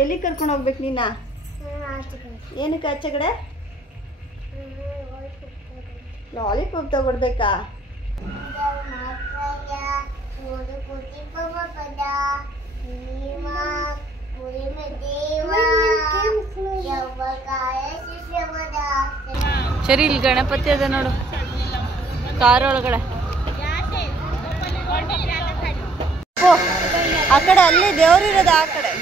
ಎಲ್ಲಿ ಕರ್ಕೊಂಡು ಹೋಗ್ಬೇಕು ನಿನ್ನ? ಏನಕ್ಕೆ ಆಚೆ ಕಡೆ? ಲಾಲಿಪಾಪ್ ತಗೊಡ್ಬೇಕಾ? ಸರಿ, ಇಲ್ಲಿ ಗಣಪತಿ ಅದ ನೋಡು ಕಾರ್ ಒಳಗಡೆ. ಆ ಕಡೆ ಅಲ್ಲಿ ದೇವ್ರಿರೋದು ಆ ಕಡೆ.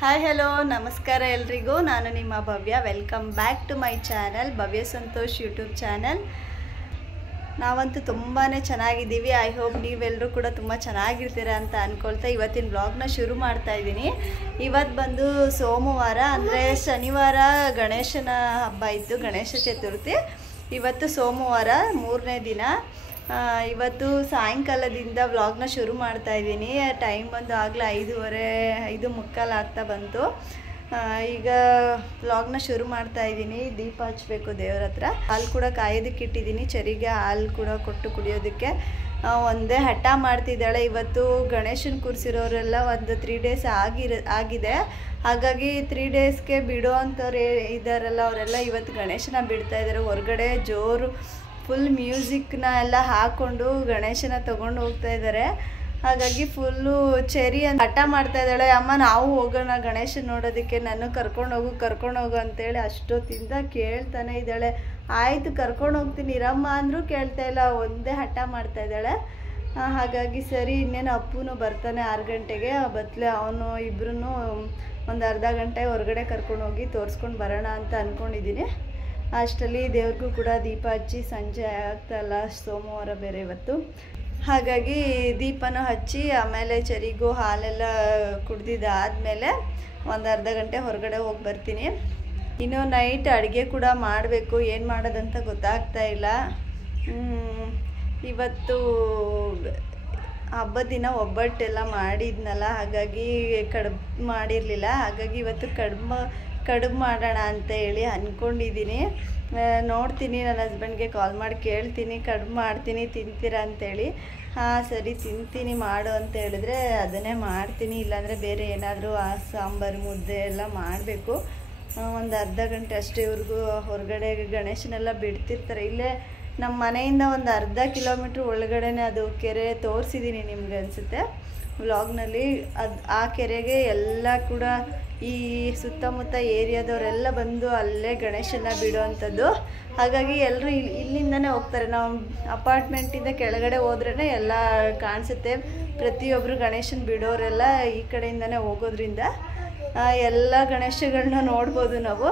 ಹಾಯ್ ಹಲೋ ನಮಸ್ಕಾರ ಎಲ್ರಿಗೂ. ನಾನು ನಿಮ್ಮ Bhavya. Welcome back to my channel Bhavya Santosh YouTube channel. ನಾವಂತೂ ತುಂಬಾ ಚೆನ್ನಾಗಿದ್ದೀವಿ. ಐ ಹೋಪ್ ನೀವೆಲ್ಲರೂ ಕೂಡ ತುಂಬ ಚೆನ್ನಾಗಿರ್ತೀರ ಅಂತ ಅಂದ್ಕೊಳ್ತಾ ಇವತ್ತಿನ ಬ್ಲಾಗ್ನ ಶುರು ಮಾಡ್ತಾ ಇದ್ದೀನಿ. ಇವತ್ತು ಬಂದು ಸೋಮವಾರ, ಅಂದರೆ ಶನಿವಾರ ಗಣೇಶನ ಹಬ್ಬ ಇತ್ತು, ಗಣೇಶ ಚತುರ್ಥಿ. ಇವತ್ತು ಸೋಮವಾರ 3ನೇ ದಿನ. ಇವತ್ತು ಸಾಯಂಕಾಲದಿಂದ ವ್ಲಾಗ್ನ ಶುರು ಮಾಡ್ತಾ ಇದ್ದೀನಿ. ಟೈಮ್ ಬಂದು ಆಗಲೇ 5:45 ಆಗ್ತಾ ಬಂತು. ಈಗ ವ್ಲಾಗ್ನ ಶುರು ಮಾಡ್ತಾ ಇದ್ದೀನಿ. ದೀಪ ಹಚ್ಚಬೇಕು ದೇವ್ರ ಹತ್ರ. ಹಾಲು ಕೂಡ ಕಾಯೋದಕ್ಕೆ ಇಟ್ಟಿದ್ದೀನಿ. ಚರಿಗೆ ಹಾಲು ಕೂಡ ಕೊಟ್ಟು ಕುಡಿಯೋದಕ್ಕೆ. ಒಂದೇ ಹಠ ಮಾಡ್ತಿದ್ದಾಳೆ. ಇವತ್ತು ಗಣೇಶನ ಕೂರಿಸಿರೋರೆಲ್ಲ ಒಂದು 3 ಡೇಸ್ ಆಗಿದೆ. ಹಾಗಾಗಿ 3 ಡೇಸ್ಗೆ ಬಿಡೋ ಅಂಥವ್ರು ಇದ್ದಾರಲ್ಲ, ಅವರೆಲ್ಲ ಇವತ್ತು ಗಣೇಶನ ಬಿಡ್ತಾ ಇದ್ದಾರೆ. ಹೊರಗಡೆ ಜೋರು ಫುಲ್ ಮ್ಯೂಸಿಕ್ನ ಎಲ್ಲ ಹಾಕ್ಕೊಂಡು ಗಣೇಶನ ತೊಗೊಂಡು ಹೋಗ್ತಾ ಇದ್ದಾರೆ. ಹಾಗಾಗಿ ಫುಲ್ಲು ಚೆರಿ ಅಂತ ಹಠ ಮಾಡ್ತಾ ಇದ್ದಾಳೆ. ಅಮ್ಮ ನಾವು ಹೋಗೋಣ ಗಣೇಶನ ನೋಡೋದಕ್ಕೆ, ನಾನು ಕರ್ಕೊಂಡು ಹೋಗು ಅಂತೇಳಿ ಅಷ್ಟೊತ್ತಿಂದ ಕೇಳ್ತಾನೆ ಇದ್ದಾಳೆ. ಆಯಿತು ಕರ್ಕೊಂಡು ಹೋಗ್ತೀನಿ ಇರಮ್ಮ ಅಂದರೂ ಕೇಳ್ತಾ ಇಲ್ಲ, ಒಂದೇ ಹಠ ಮಾಡ್ತಾ ಇದ್ದಾಳೆ. ಹಾಗಾಗಿ ಸರಿ, ಇನ್ನೇನು ಅಪ್ಪುನು ಬರ್ತಾನೆ 6 ಗಂಟೆಗೆ. ಬತ್ಲೆ ಅವನು ಇಬ್ಬರೂ ಒಂದು ಅರ್ಧ ಗಂಟೆ ಹೊರಗಡೆ ಕರ್ಕೊಂಡೋಗಿ ತೋರಿಸ್ಕೊಂಡು ಬರೋಣ ಅಂತ ಅಂದ್ಕೊಂಡಿದ್ದೀನಿ. ಅಷ್ಟರಲ್ಲಿ ದೇವ್ರಿಗೂ ಕೂಡ ದೀಪ ಹಚ್ಚಿ ಸಂಜೆ ಆಗ್ತಾಯಿಲ್ಲ, ಸೋಮವಾರ ಬೇರೆ ಇವತ್ತು. ಹಾಗಾಗಿ ದೀಪನೂ ಹಚ್ಚಿ ಆಮೇಲೆ ಚರಿಗೂ ಹಾಲೆಲ್ಲ ಕುಡ್ದಿದ್ದಾದಮೇಲೆ ಒಂದು ಅರ್ಧ ಗಂಟೆ ಹೊರಗಡೆ ಹೋಗಿ ಬರ್ತೀನಿ. ಇನ್ನು ನೈಟ್ ಅಡುಗೆ ಕೂಡ ಮಾಡಬೇಕು. ಏನು ಮಾಡೋದಂತ ಗೊತ್ತಾಗ್ತಾ ಇಲ್ಲ. ಇವತ್ತು ಹಬ್ಬದ ದಿನ ಒಬ್ಬಟ್ಟೆಲ್ಲ ಮಾಡಿದ್ನಲ್ಲ, ಹಾಗಾಗಿ ಕಡುಬು ಮಾಡಿರಲಿಲ್ಲ. ಹಾಗಾಗಿ ಇವತ್ತು ಕಡುಬು ಮಾಡೋಣ ಅಂತ ಹೇಳಿ ಅಂದ್ಕೊಂಡಿದ್ದೀನಿ. ನೋಡ್ತೀನಿ, ನನ್ನ ಹಸ್ಬೆಂಡ್ಗೆ ಕಾಲ್ ಮಾಡಿ ಕೇಳ್ತೀನಿ, ಕಡುಬು ಮಾಡ್ತೀನಿ ತಿಂತೀರಾ ಅಂತೇಳಿ. ಹಾಂ ಸರಿ ತಿಂತೀನಿ ಮಾಡು ಅಂತ ಹೇಳಿದ್ರೆ ಅದನ್ನೇ ಮಾಡ್ತೀನಿ. ಇಲ್ಲಾಂದರೆ ಬೇರೆ ಏನಾದರೂ ಸಾಂಬಾರು ಮುದ್ದೆ ಎಲ್ಲ ಮಾಡಬೇಕು. ಒಂದು ಅರ್ಧ ಗಂಟೆ ಅಷ್ಟೇ. ಇವ್ರಿಗೂ ಹೊರಗಡೆ ಗಣೇಶನೆಲ್ಲ ಬಿಡ್ತಿರ್ತಾರೆ. ಇಲ್ಲೇ ನಮ್ಮ ಮನೆಯಿಂದ ಒಂದು ಅರ್ಧ ಕಿಲೋಮೀಟ್ರ್ ಒಳಗಡೆನೇ ಅದು ಕೆರೆ ತೋರಿಸಿದ್ದೀನಿ ನಿಮ್ಗೆ ಅನಿಸುತ್ತೆ ವ್ಲಾಗ್ನಲ್ಲಿ. ಆ ಕೆರೆಗೆ ಎಲ್ಲ ಕೂಡ ಈ ಸುತ್ತಮುತ್ತ ಏರಿಯಾದವರೆಲ್ಲ ಬಂದು ಅಲ್ಲೇ ಗಣೇಶನ ಬಿಡುವಂಥದ್ದು. ಹಾಗಾಗಿ ಎಲ್ಲರೂ ಇಲ್ಲಿಂದನೇ ಹೋಗ್ತಾರೆ. ನಾವು ಅಪಾರ್ಟ್ಮೆಂಟಿಂದ ಕೆಳಗಡೆ ಹೋದ್ರೇ ಎಲ್ಲ ಕಾಣಿಸುತ್ತೆ. ಪ್ರತಿಯೊಬ್ಬರು ಗಣೇಶನ ಬಿಡೋರೆಲ್ಲ ಈ ಕಡೆಯಿಂದನೇ ಹೋಗೋದ್ರಿಂದ ಎಲ್ಲ ಗಣೇಶಗಳನ್ನ ನೋಡ್ಬೋದು ನಾವು.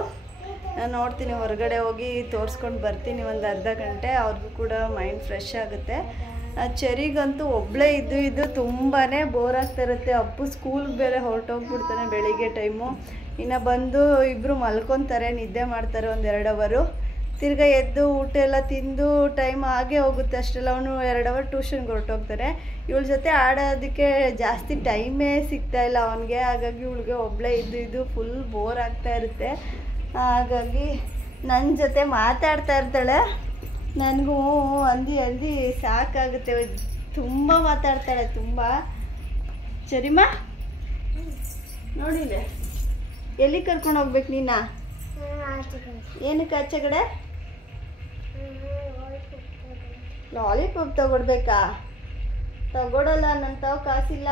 ನೋಡ್ತೀನಿ, ಹೊರಗಡೆ ಹೋಗಿ ತೋರಿಸ್ಕೊಂಡು ಬರ್ತೀನಿ ಒಂದು ಅರ್ಧ ಗಂಟೆ. ಅವ್ರಿಗೂ ಕೂಡ ಮೈಂಡ್ ಫ್ರೆಶ್ ಆಗುತ್ತೆ. ಚರಿಗಂತೂ ಒಬ್ಬಳೇ ಇದ್ದು ತುಂಬಾ ಬೋರ್ ಆಗ್ತಾ ಇರುತ್ತೆ. ಅಪ್ಪು ಸ್ಕೂಲ್ಗೆ ಬೇರೆ ಹೊರಟೋಗ್ಬಿಡ್ತಾನೆ ಬೆಳಿಗ್ಗೆ ಟೈಮು. ಇನ್ನು ಬಂದು ಇಬ್ಬರು ಮಲ್ಕೊತಾರೆ, ನಿದ್ದೆ ಮಾಡ್ತಾರೆ ಒಂದು 2 ಅವರು. ತಿರ್ಗಾ ಎದ್ದು ಊಟ ಎಲ್ಲ ತಿಂದು ಟೈಮ್ ಆಗೇ ಹೋಗುತ್ತೆ ಅಷ್ಟೆಲ್ಲ. ಅವನು 2 ಅವರ್ ಟ್ಯೂಷನ್ಗೆ ಹೊರಟೋಗ್ತಾರೆ. ಇವಳ ಜೊತೆ ಆಡೋದಕ್ಕೆ ಜಾಸ್ತಿ ಟೈಮೇ ಸಿಗ್ತಾಯಿಲ್ಲ ಅವನಿಗೆ. ಹಾಗಾಗಿ ಇವಳಿಗೆ ಒಬ್ಬಳೇ ಇದ್ದು ಫುಲ್ ಬೋರ್ ಆಗ್ತಾ ಇರುತ್ತೆ. ಹಾಗಾಗಿ ನನ್ನ ಜೊತೆ ಮಾತಾಡ್ತಾ ಇರ್ತಾಳೆ. ನನಗೂ ಅಂದಿ ಸಾಕಾಗುತ್ತೆ. ತುಂಬ ಮಾತಾಡ್ತಾಳೆ, ತುಂಬ. ಸರಿಮ್ಮ ನೋಡಿಲ್ಲ, ಎಲ್ಲಿ ಕರ್ಕೊಂಡು ಹೋಗ್ಬೇಕು ನಿನ್ನ? ಏನಕ್ಕೆ ಆಚೆ ಕಡೆ? ಲಾಲಿಪಾಪ್ ತಗೊಡ್ಬೇಕಾ? ತಗೊಡಲ್ಲ, ನನ್ನ ತಾವು ಕಾಸಿಲ್ಲ.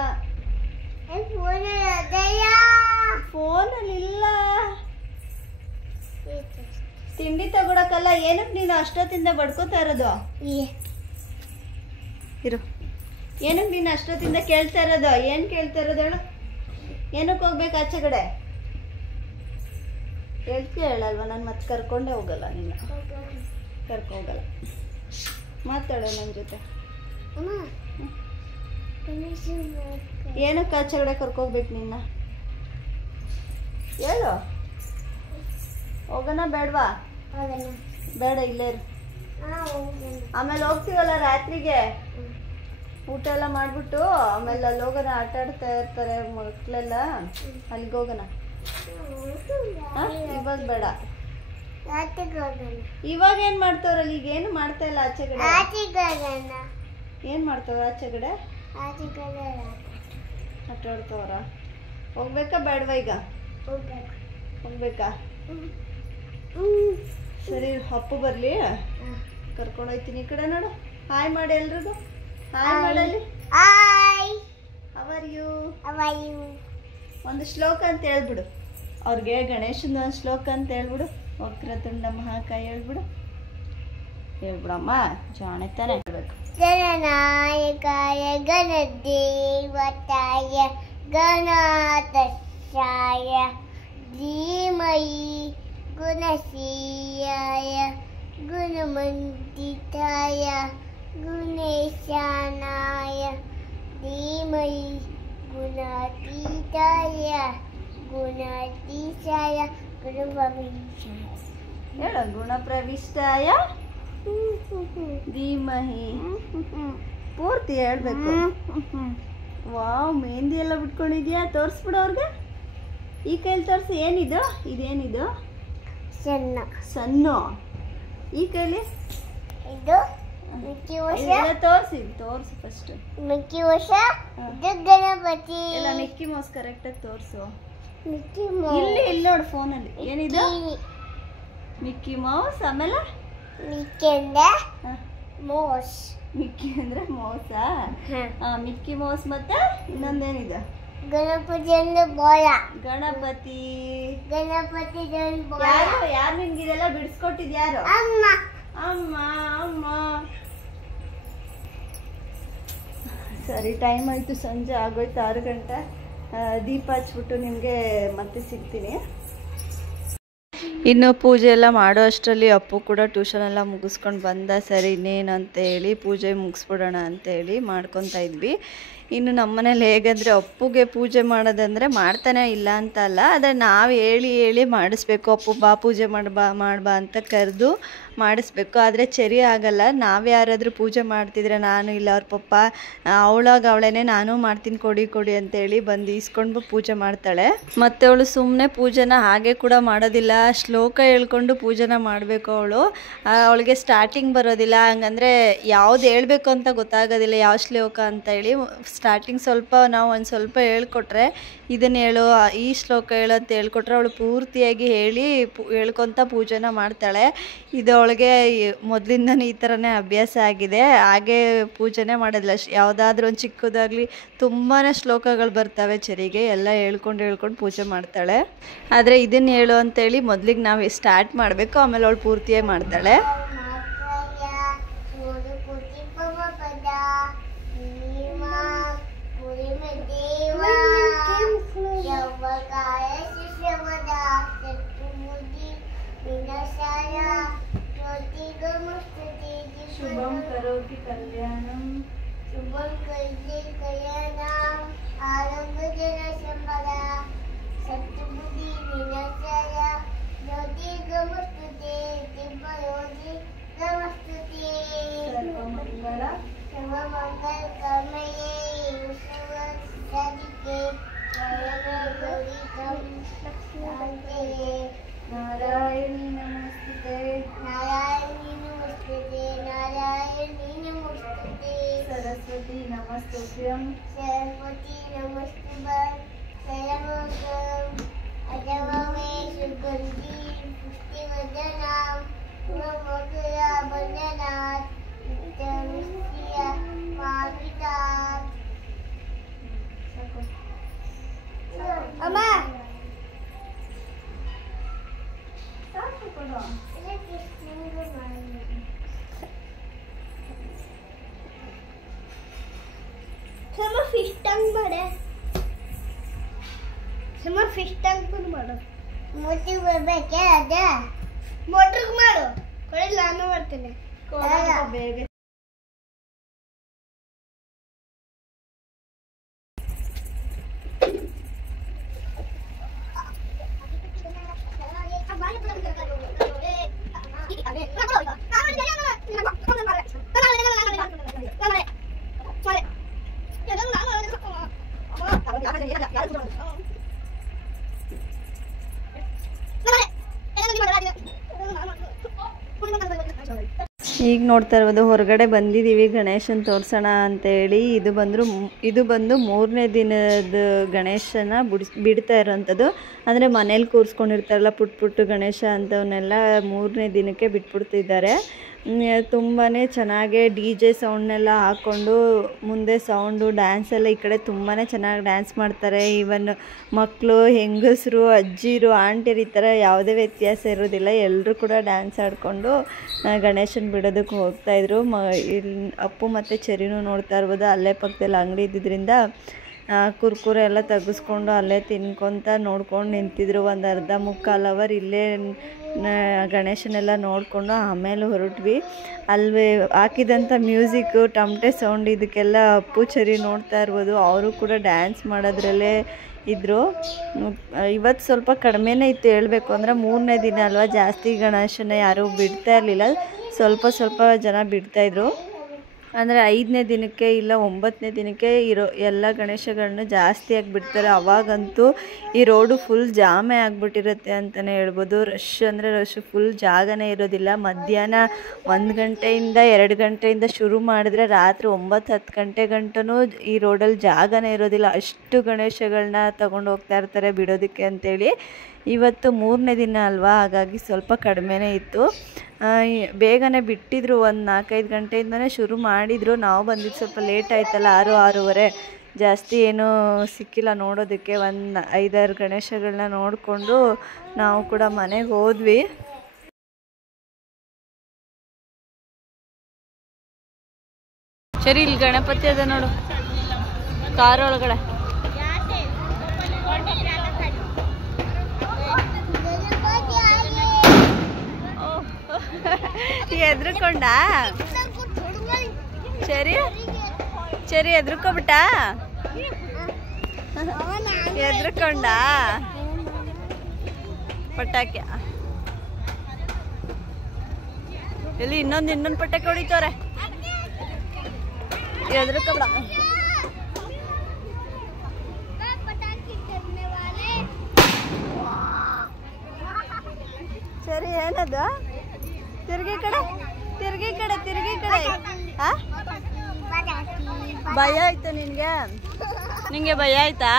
ಫೋನಲ್ಲಿ ಇಲ್ಲ. ತಿಂಡಿ ತಗೊಳಕಲ್ಲ. ಏನಕ್ಕೆ ನೀನು ಅಷ್ಟೊತ್ತಿಂದ ಬಡ್ಕೋತಾ ಇರೋದು? ಇರು, ಏನಕ್ಕೆ ನೀನು ಅಷ್ಟೊತ್ತಿಂದ ಕೇಳ್ತಾ ಇರೋದು? ಏನು ಕೇಳ್ತಾ ಇರೋದು ಹೇಳು? ಏನಕ್ಕೆ ಹೋಗ್ಬೇಕು ಆಚೆ ಕಡೆ? ಹೇಳ್ತೀಯ ಹೇಳಲ್ವ? ನಾನು ಮತ್ತೆ ಕರ್ಕೊಂಡೇ ಹೋಗಲ್ಲ. ನಿನ್ನ ಕರ್ಕೊಂಡೋಗಲ್ಲ. ಮಾತಾಡೋ ನನ್ನ ಜೊತೆ. ಏನಕ್ಕೆ ಆಚೆ ಕಡೆ ಕರ್ಕೋಗ್ಬೇಕು ನಿನ್ನ? ಹೇಳು. ಹೋಗೋಣ ಬೇಡವಾ? ಬೇಡ, ಇಲ್ಲೇ ಇರು. ಆಮೇಲೆ ಹೋಗ್ತೀವಲ್ಲ ರಾತ್ರಿಗೆ, ಊಟ ಎಲ್ಲ ಮಾಡ್ಬಿಟ್ಟು ಆಮೇಲೆ ಅಲ್ಲಿ ಹೋಗೋಣ. ಆಟ ಆಡ್ತಾ ಇರ್ತಾರೆ ಮಕ್ಕಳೆಲ್ಲ, ಅಲ್ಲಿಗೆ ಹೋಗೋಣ. ಇವಾಗ ಬೇಡ. ಇವಾಗ ಏನ್ ಮಾಡ್ತಾವ್ರಲ್ಲಿ? ಈಗ ಏನು ಮಾಡ್ತಾ ಇಲ್ಲ ಆಚೆ ಕಡೆ. ಏನ್ ಮಾಡ್ತಾವ್ರ ಆಚೆ ಕಡೆ? ಆಟ ಆಡ್ತಾವ್ರ. ಹೋಗ್ಬೇಕಾ ಬೇಡವಾ ಈಗ? ಹೋಗ್ಬೇಕಾ? ಸರಿ, ಅಪ್ಪು ಬರ್ಲಿ, ಕರ್ಕೊಂಡು ಹೋಗ್ತೀನಿ. ಈ ಕಡೆ ನೋಡು, ಹಾಯ್ ಮಾಡಿ ಎಲ್ರಿಗೂ. ಹಾಯ್ ಮಾಡಲಿ. How are you? ಒಂದು ಶ್ಲೋಕ ಅಂತ ಹೇಳ್ಬಿಡು ಅವ್ರಿಗೆ. ಗಣೇಶನ ಒಂದು ಶ್ಲೋಕ ಅಂತ ಹೇಳ್ಬಿಡು. ವಕ್ರತುಂಡ ಮಹಾಕಾಯ ಹೇಳ್ಬಿಡು. ಹೇಳ್ಬಿಡಮ್ಮ, ಜಾಣೆ ತಾನೆ ಹೇಳ್ಬೇಕು. ಗಣನಾಯಕಾಯ ಗಣದೇವತಾಯ ಗಣಾತಶಾಯ ಧೀಮಹಿ ಗುಣಶೀಲಾಯ ಗುಣಮಂಡಿತಾಯ ಗುಣೇಶಾನಾಯ ಧೀಮಹಿ ಗುಣಾತೀತಾಯ ಗುಣಾತೀತಾಯ ಗುಣಪ್ರವಿಷ್ಟಾಯ. ಹೇಳು, ಗುಣಪ್ರವಿಷ್ಟಾಯ ಧೀಮಹಿ. ಪೂರ್ತಿ ಹೇಳ್ಬೇಕು. ವಾವ್, ಮೆಹಂದಿ ಎಲ್ಲ ಬಿಟ್ಕೊಂಡಿದ್ಯಾ? ತೋರಿಸ್ಬಿಡು ಅವ್ರಿಗೆ. ಈ ಕೈಲಿ ತೋರಿಸಿ. ಏನಿದು? ಇದೇನಿದು? ಸಣ್ಣ. ಈ ಕೈಲಿ ಇದು ಮಿಕ್ಕಿ ವರ್ಷ. ತೋರಿಸಿ ಫಸ್ಟ್. ಮಿಕ್ಕಿ ವರ್ಷ, ಇದು ಗಣಪತಿ. ಎಲ್ಲ ಮಿಕ್ಕಿ ಮೌಸ್ ಕರೆಕ್ಟಾಗಿ ತೋರಿಸು. ಮಿಕ್ಕಿ ಇಲ್ಲಿ ನೋಡು ಫೋನಲ್ಲಿ. ಏನಿದು? Mickey Mouse. ಆಮೇಲೆ ಮಿಕ್ಕಿ ಅಂದ್ರೆ ಮೌಸ್. ಮಿಕ್ಕಿ ಅಂದ್ರೆ ಮೌಸಾ? Mickey Mouse. ಮತ್ತೆ ಇನ್ನೊಂದೇನಿದೆ? ಗಣಪತಿ ಅಂದ್ರೆ ಬಾಲ. ಗಣಪತಿ. ಗಣಪತಿ ಯಾರು ನಿನ್ಗಿದೆಲ್ಲ ಬಿಡಿಸ್ಕೊಟ್ಟಿದ್ಯಾರು? ಅಮ್ಮ. ಅಮ್ಮ. ಅಮ್ಮ. ಸರಿ, ಟೈಮ್ ಆಯ್ತು, ಸಂಜೆ ಆಗೋಯ್ತು, 6 ಗಂಟೆ. ದೀಪ ಹಚ್ಬಿಟ್ಟು ನಿಮಗೆ ಮತ್ತೆ ಸಿಗ್ತೀನಿ. ಇನ್ನು ಪೂಜೆ ಎಲ್ಲ ಮಾಡೋ ಅಷ್ಟರಲ್ಲಿ ಅಪ್ಪು ಕೂಡ ಟ್ಯೂಷನ್ ಎಲ್ಲ ಮುಗಿಸ್ಕೊಂಡು ಬಂದ. ಸರಿ, ಇನ್ನೇನು ಅಂತ ಹೇಳಿ ಪೂಜೆ ಮುಗಿಸ್ಬಿಡೋಣ ಅಂತೇಳಿ ಮಾಡ್ಕೊತಾ ಇದ್ವಿ. ಇನ್ನು ನಮ್ಮನೇಲಿ ಹೇಗಂದರೆ ಅಪ್ಪುಗೆ ಪೂಜೆ ಮಾಡೋದಂದರೆ ಮಾಡ್ತಾನೆ ಇಲ್ಲ ಅಂತ ಅಲ್ಲ, ಆದರೆ ನಾವು ಹೇಳಿ ಮಾಡಿಸ್ಬೇಕು. ಅಪ್ಪು ಬಾ ಪೂಜೆ ಮಾಡ್ಬಾ ಅಂತ ಕರೆದು ಮಾಡಿಸ್ಬೇಕು. ಆದರೆ ಸರಿ ಆಗಲ್ಲ. ನಾವು ಯಾರಾದರೂ ಪೂಜೆ ಮಾಡ್ತಿದ್ರೆ, ನಾನು ಇಲ್ಲ ಅವ್ರ ಪಪ್ಪ, ಅವಳೇನೆ ನಾನು ಮಾಡ್ತೀನಿ ಕೊಡಿ ಅಂತೇಳಿ ಬಂದು ಈಸ್ಕೊಂಡು ಪೂಜೆ ಮಾಡ್ತಾಳೆ. ಮತ್ತು ಅವಳು ಸುಮ್ಮನೆ ಪೂಜೆನ ಹಾಗೆ ಕೂಡ ಮಾಡೋದಿಲ್ಲ, ಶ್ಲೋಕ ಹೇಳ್ಕೊಂಡು ಪೂಜೆನ ಮಾಡಬೇಕು. ಅವಳಿಗೆ ಸ್ಟಾರ್ಟಿಂಗ್ ಬರೋದಿಲ್ಲ. ಹಂಗಂದರೆ ಯಾವ್ದು ಹೇಳ್ಬೇಕು ಅಂತ ಗೊತ್ತಾಗೋದಿಲ್ಲ, ಯಾವ ಶ್ಲೋಕ ಅಂತ ಹೇಳಿ. ಸ್ಟಾರ್ಟಿಂಗ್ ನಾವು ಒಂದು ಸ್ವಲ್ಪ ಹೇಳ್ಕೊಟ್ರೆ, ಇದನ್ನು ಹೇಳು, ಈ ಶ್ಲೋಕ ಹೇಳು ಅಂತ ಹೇಳ್ಕೊಟ್ರೆ ಅವಳು ಪೂರ್ತಿಯಾಗಿ ಹೇಳ್ಕೊತ ಪೂಜೆನ ಮಾಡ್ತಾಳೆ. ಇದು ಅವಳಿಗೆ ಮೊದಲಿಂದನೇ ಈ ಥರನೇ ಅಭ್ಯಾಸ ಆಗಿದೆ. ಹಾಗೆ ಪೂಜೆನೇ ಮಾಡೋದಿಲ್ಲ. ಯಾವುದಾದ್ರೂ ಒಂದು ಚಿಕ್ಕದಾಗಲಿ ತುಂಬಾ ಶ್ಲೋಕಗಳು ಬರ್ತವೆ ಚರಿಗೆ, ಎಲ್ಲ ಹೇಳ್ಕೊಂಡು ಪೂಜೆ ಮಾಡ್ತಾಳೆ. ಆದರೆ ಇದನ್ನು ಹೇಳು ಅಂತೇಳಿ ಮೊದಲಿಗೆ ನಾವು ಸ್ಟಾರ್ಟ್ ಮಾಡಬೇಕು, ಆಮೇಲೆ ಅವಳು ಪೂರ್ತಿಯಾಗಿ ಮಾಡ್ತಾಳೆ. ಶುಭಂ ಕರೋತಿ ಕಲ್ಯಾಣಂ. ಶುಭಂ ಕಲ್ಯಾಣಂ ಆರೋಗ್ಯ ಸಂಪದ ಸತ್ಯಬುದ್ಧಿ ವಿನಾಶಾಯ ಜ್ಯೋತಿರ್ಗಮಸ್ತುತೆ ದಿವ್ಯಯೋಗಿ ನಮಸ್ತುತೆ. ಸರ್ವಮಂಗಳ ಕರ್ಮಯೇ ಉತ್ಸವ ಸಾಧಿಕೆ ನಾರಾಯಣಿ ನಮಸ್ತುತೆ. ನಾರಾಯಣಿ ನಮಸ್ತುತೆ. ನಾರಾಯಣಿ ನಮಸ್ತುತೆ. ಸರಸ್ವತಿ ನಮಸ್ತುಭ್ಯಂ. सरस्वती नमस्तुभ्यं. सर्वमङ्गलं अजममे सुगन्धि पुष्टिवर्धनं गुणमोक्षदाबन्धनात् नित्यमुक्त्या पावितात्. अम्मा ಫಿಶ್ ಟಂಗ್ ಮಾಡೆ. ಫಿಶ್ ಟಂಗ್ ಮಾಡು. ಮೋಟಿಗೆ ಬರ್ಬೇಕೆ? ಅದೇ ಮೋಟ್ರಿಗೆ ಮಾಡು. ಕೊಡಿ, ನಾನು ಮಾಡ್ತೇನೆ. ಬೇಗ ಈಗ ನೋಡ್ತಾ ಇರ್ಬೋದು ಹೊರಗಡೆ ಬಂದಿದ್ದೀವಿ ಗಣೇಶನ ತೋರಿಸೋಣ ಅಂತೇಳಿ. ಇದು ಬಂದು 3ನೇ ದಿನದ ಗಣೇಶನ ಬಿಡ್ತಾ ಇರೋವಂಥದ್ದು. ಅಂದರೆ ಮನೇಲಿ ಕೂರಿಸ್ಕೊಂಡಿರ್ತಾರಲ್ಲ ಪುಟ್ಟ ಗಣೇಶ ಅಂಥವನ್ನೆಲ್ಲ 3ನೇ ದಿನಕ್ಕೆ ಬಿಟ್ಬಿಡ್ತಿದ್ದಾರೆ. ತುಂಬಾ ಚೆನ್ನಾಗಿ DJ ಸೌಂಡ್ನೆಲ್ಲ ಹಾಕ್ಕೊಂಡು ಮುಂದೆ ಸೌಂಡು ಡ್ಯಾನ್ಸ್ ಎಲ್ಲ ಈ ಕಡೆ ತುಂಬಾ ಚೆನ್ನಾಗಿ ಡ್ಯಾನ್ಸ್ ಮಾಡ್ತಾರೆ. ಈವನ್ ಮಕ್ಕಳು, ಹೆಂಗಸರು, ಅಜ್ಜಿರು, ಆಂಟಿರು ಈ ಥರ ಯಾವುದೇ ವ್ಯತ್ಯಾಸ ಇರೋದಿಲ್ಲ. ಎಲ್ಲರೂ ಕೂಡ ಡ್ಯಾನ್ಸ್ ಆಡಿಕೊಂಡು ಗಣೇಶನ ಬಿಡೋದಕ್ಕೆ ಹೋಗ್ತಾಯಿದ್ರು. ಇಲ್ಲಿ ಅಪ್ಪು ಮತ್ತು ಚೆರಿನೂ ನೋಡ್ತಾ ಇರ್ಬೋದು. ಅಲ್ಲೇ ಪಕ್ಕದಲ್ಲಿ ಅಂಗಡಿ ಇದ್ದಿದ್ದರಿಂದ ಕುರ್ಕುರೆ ಎಲ್ಲ ತೆಗೆಸ್ಕೊಂಡು ಅಲ್ಲೇ ತಿನ್ಕೊತ ನೋಡ್ಕೊಂಡು ನಿಂತಿದ್ರು. ಒಂದು ಅರ್ಧ ಮುಕ್ಕಾಲು ಅವರ್ ಇಲ್ಲೇ ಗಣೇಶನೆಲ್ಲ ನೋಡಿಕೊಂಡು ಆಮೇಲೆ ಹೊರಟ್ವಿ. ಅಲ್ಲಿ ಹಾಕಿದಂಥ ಮ್ಯೂಸಿಕ್ಕು, ಟಮಟೆ ಸೌಂಡ್ ಇದಕ್ಕೆಲ್ಲ ಅಪ್ಪು ಚರಿ ನೋಡ್ತಾ ಇರ್ಬೋದು. ಅವರು ಕೂಡ ಡ್ಯಾನ್ಸ್ ಮಾಡೋದ್ರಲ್ಲೇ ಇದ್ದರು. ಇವತ್ತು ಸ್ವಲ್ಪ ಕಡಿಮೆನೇ ಇತ್ತು ಹೇಳಬೇಕು ಅಂದರೆ. 3ನೇ ದಿನ ಅಲ್ವಾ, ಜಾಸ್ತಿ ಗಣೇಶನ ಯಾರೂ ಬಿಡ್ತಾ ಇರಲಿಲ್ಲ. ಸ್ವಲ್ಪ ಜನ ಬಿಡ್ತಾಯಿದ್ರು. ಅಂದರೆ 5ನೇ ದಿನಕ್ಕೆ ಇಲ್ಲ 9ನೇ ದಿನಕ್ಕೆ ಇರೋ ಎಲ್ಲ ಗಣೇಶಗಳನ್ನ ಜಾಸ್ತಿಯಾಗಿ ಬಿಡ್ತಾರೆ. ಅವಾಗಂತೂ ಈ ರೋಡು ಫುಲ್ ಜಾಮೇ ಆಗಿಬಿಟ್ಟಿರುತ್ತೆ ಅಂತಲೇ ಹೇಳ್ಬೋದು. ರಶ್ ಅಂದರೆ ರಶ್, ಫುಲ್ ಜಾಗನೇ ಇರೋದಿಲ್ಲ. ಮಧ್ಯಾಹ್ನ 1 ಗಂಟೆಯಿಂದ 2 ಗಂಟೆಯಿಂದ ಶುರು ಮಾಡಿದ್ರೆ ರಾತ್ರಿ 9-10 ಗಂಟೆ ಗಂಟನೂ ಈ ರೋಡಲ್ಲಿ ಜಾಗನೇ ಇರೋದಿಲ್ಲ. ಅಷ್ಟು ಗಣೇಶಗಳನ್ನ ತಗೊಂಡು ಹೋಗ್ತಾ ಇರ್ತಾರೆ ಬಿಡೋದಕ್ಕೆ ಅಂತೇಳಿ. ಇವತ್ತು 3ನೇ ದಿನ ಅಲ್ವಾ, ಹಾಗಾಗಿ ಸ್ವಲ್ಪ ಕಡಿಮೆನೇ ಇತ್ತು. ಬೇಗನೆ ಬಿಟ್ಟಿದ್ರು. ಒಂದು 4-5 ಗಂಟೆಯಿಂದನೇ ಶುರು ಮಾಡಿದರು. ನಾವು ಬಂದಿದ್ದು ಸ್ವಲ್ಪ ಲೇಟ್ ಆಯ್ತಲ್ಲ, 6-6:30. ಜಾಸ್ತಿ ಏನೂ ಸಿಕ್ಕಿಲ್ಲ ನೋಡೋದಕ್ಕೆ. ಒಂದು 5-6 ಗಣೇಶಗಳನ್ನ ನೋಡಿಕೊಂಡು ನಾವು ಕೂಡ ಮನೆಗೆ ಹೋದ್ವಿ. ಸರಿ, ಇಲ್ಲಿ ಗಣಪತಿ ಅದ ನೋಡು ಕಾರ್ ಒಳಗಡೆ. ಎದ್ರುಕೊಂಡ ಸರಿ ಎದ್ರುಕೋಬಿಟ್ಟ ಎದ್ರುಕೊಂಡ ಪಟಾಕಿ ಇಲ್ಲಿ ಇನ್ನೊಂದು ಪಟಾಕಿ ಹೊಡಿತವ್ರೆ. ಎದ್ರುಕೋಬಿಡ. ಸರಿ, ಏನದು? ತಿರ್ಗಿ ಕಡೆ ಭಯ ಆಯ್ತಾ ನಿಂಗೆ ಭಯ ಆಯ್ತಾ?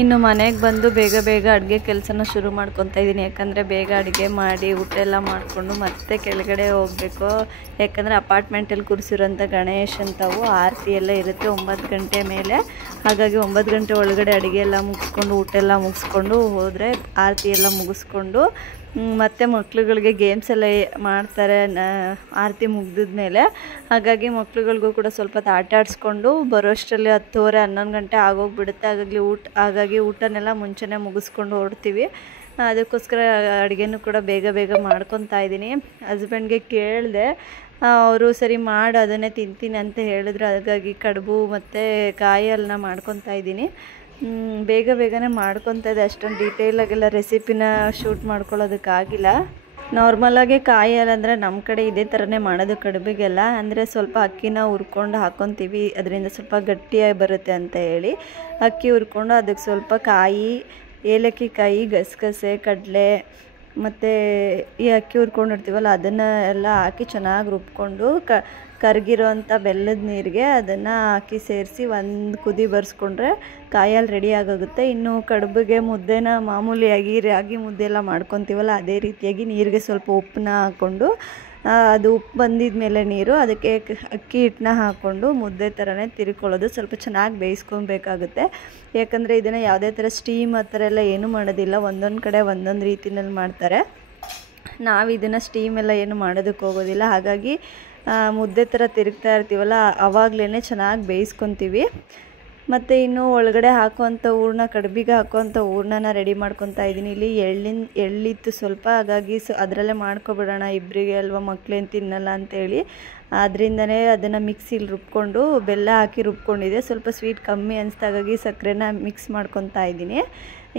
ಇನ್ನು ಮನೆಗೆ ಬಂದು ಬೇಗ ಅಡುಗೆ ಕೆಲಸನ ಶುರು ಮಾಡ್ಕೊತಾ ಇದ್ದೀನಿ. ಯಾಕಂದರೆ ಬೇಗ ಅಡುಗೆ ಮಾಡಿ ಊಟ ಎಲ್ಲ ಮಾಡಿಕೊಂಡು ಮತ್ತೆ ಕೆಳಗಡೆ ಹೋಗಬೇಕು. ಯಾಕಂದರೆ ಅಪಾರ್ಟ್ಮೆಂಟಲ್ಲಿ ಕೂರಿಸಿರೋಂಥ ಗಣೇಶ್ ಅಂತವು ಆರತಿ ಎಲ್ಲ ಇರುತ್ತೆ 9 ಗಂಟೆ ಮೇಲೆ. ಹಾಗಾಗಿ 9 ಗಂಟೆ ಒಳಗಡೆ ಅಡುಗೆ ಎಲ್ಲ ಮುಗಿಸ್ಕೊಂಡು ಊಟ ಎಲ್ಲ ಮುಗಿಸ್ಕೊಂಡು ಹೋದರೆ ಆರತಿ ಎಲ್ಲ ಮುಗಿಸ್ಕೊಂಡು ಮತ್ತು ಮಕ್ಳುಗಳಿಗೆ ಗೇಮ್ಸ್ ಎಲ್ಲ ಮಾಡ್ತಾರೆ ಆರತಿ ಮುಗಿದ್ಮೇಲೆ. ಹಾಗಾಗಿ ಮಕ್ಳುಗಳಿಗೂ ಕೂಡ ಸ್ವಲ್ಪ ಆಟ ಆಡಿಸ್ಕೊಂಡು ಬರೋಷ್ಟರಲ್ಲಿ 10:30-11 ಗಂಟೆ ಆಗೋಗ್ಬಿಡುತ್ತೆ. ಹಾಗಾಗಿ ಊಟನೆಲ್ಲ ಮುಂಚೆನೇ ಮುಗಿಸ್ಕೊಂಡು ಹೊರಡ್ತೀವಿ. ಅದಕ್ಕೋಸ್ಕರ ಅಡುಗೆನೂ ಕೂಡ ಬೇಗ ಮಾಡ್ಕೊತಾ ಇದ್ದೀನಿ. ಹಸ್ಬೆಂಡ್ಗೆ ಕೇಳಿದೆ, ಅವರು ಸರಿ ಮಾಡು ಅದನ್ನೇ ತಿಂತೀನಿ ಅಂತ ಹೇಳಿದ್ರು. ಹಾಗಾಗಿ ಕಡುಬು ಮತ್ತು ಕಾಯಿ ಹಾಲನ್ನ ಮಾಡ್ಕೊತಾ ಇದ್ದೀನಿ. ಬೇಗನೆ ಮಾಡ್ಕೊತಾ ಇದೆ. ಅಷ್ಟೊಂದು ಡೀಟೇಲಾಗೆಲ್ಲ ರೆಸಿಪಿನ ಶೂಟ್ ಮಾಡ್ಕೊಳ್ಳೋದಕ್ಕಾಗಿಲ್ಲ. ನಾರ್ಮಲಾಗಿ ಕಾಯಿ ಹಾಲು ಅಂದರೆ ನಮ್ಮ ಕಡೆ ಇದೇ ಥರನೇ ಮಾಡೋದು ಕಡುಬಿಗೆಲ್ಲ. ಅಂದರೆ ಸ್ವಲ್ಪ ಅಕ್ಕಿನ ಹುರ್ಕೊಂಡು ಹಾಕ್ಕೊತೀವಿ, ಅದರಿಂದ ಸ್ವಲ್ಪ ಗಟ್ಟಿಯಾಗಿ ಬರುತ್ತೆ ಅಂತ ಹೇಳಿ. ಅಕ್ಕಿ ಹುರ್ಕೊಂಡು ಅದಕ್ಕೆ ಸ್ವಲ್ಪ ಕಾಯಿ, ಏಲಕ್ಕಿ ಕಾಯಿ, ಗಸಗಸೆ, ಕಡಲೆ ಮತ್ತು ಈ ಅಕ್ಕಿ ಹುರ್ಕೊಂಡಿರ್ತೀವಲ್ಲ ಅದನ್ನು ಎಲ್ಲ ಹಾಕಿ ಚೆನ್ನಾಗಿ ರುಬ್ಕೊಂಡು ಕರಗಿರೋಂಥ ಬೆಲ್ಲದ ನೀರಿಗೆ ಅದನ್ನು ಹಾಕಿ ಸೇರಿಸಿ ಒಂದು ಕುದಿ ಬರ್ಸ್ಕೊಂಡ್ರೆ ಕಾಯಿ ಹಾಲು ರೆಡಿ ಆಗೋಗುತ್ತೆ. ಇನ್ನು ಕಡುಬಿಗೆ ಮುದ್ದೆನ ಮಾಮೂಲಿಯಾಗಿ ರಾಗಿ ಮುದ್ದೆ ಎಲ್ಲ ಮಾಡ್ಕೊತೀವಲ್ಲ ಅದೇ ರೀತಿಯಾಗಿ ನೀರಿಗೆ ಸ್ವಲ್ಪ ಉಪ್ಪನ್ನ ಹಾಕ್ಕೊಂಡು ಅದು ಉಪ್ಪು ಬಂದಿದ ಮೇಲೆ ನೀರು ಅದಕ್ಕೆ ಅಕ್ಕಿ ಹಿಟ್ಟನ್ನ ಹಾಕ್ಕೊಂಡು ಮುದ್ದೆ ಥರನೇ ತಿರ್ಕೊಳ್ಳೋದು. ಸ್ವಲ್ಪ ಚೆನ್ನಾಗಿ ಬೇಯಿಸ್ಕೊಬೇಕಾಗುತ್ತೆ. ಯಾಕಂದರೆ ಇದನ್ನು ಯಾವುದೇ ಥರ ಸ್ಟೀಮ್ ಆ ಥರ ಎಲ್ಲ ಏನೂ ಮಾಡೋದಿಲ್ಲ. ಒಂದೊಂದು ಕಡೆ ಒಂದೊಂದು ರೀತಿಯಲ್ಲಿ ಮಾಡ್ತಾರೆ. ನಾವು ಇದನ್ನು ಸ್ಟೀಮೆಲ್ಲ ಏನು ಮಾಡೋದಕ್ಕೆ ಹೋಗೋದಿಲ್ಲ. ಹಾಗಾಗಿ ಮುದ್ದೆ ಥರ ತಿರುಗ್ತಾ ಇರ್ತೀವಲ್ಲ ಆವಾಗಲೇ ಚೆನ್ನಾಗಿ ಬೇಯಿಸ್ಕೊತೀವಿ. ಮತ್ತು ಇನ್ನು ಒಳಗಡೆ ಹಾಕುವಂಥ ಹೂರಣ, ಕಡುಬಿಗೆ ಹಾಕುವಂಥ ಹೂರಣನ ರೆಡಿ ಮಾಡ್ಕೊತಾ ಇದ್ದೀನಿ. ಇಲ್ಲಿ ಎಳ್ಳಿತ್ತು ಸ್ವಲ್ಪ, ಹಾಗಾಗಿ ಅದರಲ್ಲೇ ಮಾಡ್ಕೊಬಿಡೋಣ ಇಬ್ಬರಿಗೆ ಅಲ್ವಾ, ಮಕ್ಕಳೇನು ತಿನ್ನಲ್ಲ ಅಂತೇಳಿ ಅದರಿಂದನೇ ಅದನ್ನು ಮಿಕ್ಸಿಲಿ ರುಬ್ಕೊಂಡು ಬೆಲ್ಲ ಹಾಕಿ ರುಬ್ಕೊಂಡಿದ್ದೆ. ಸ್ವಲ್ಪ ಸ್ವೀಟ್ ಕಮ್ಮಿ ಅನಿಸ್ದಾಗಾಗಿ ಸಕ್ಕರೆನ ಮಿಕ್ಸ್ ಮಾಡ್ಕೊತಾ ಇದ್ದೀನಿ.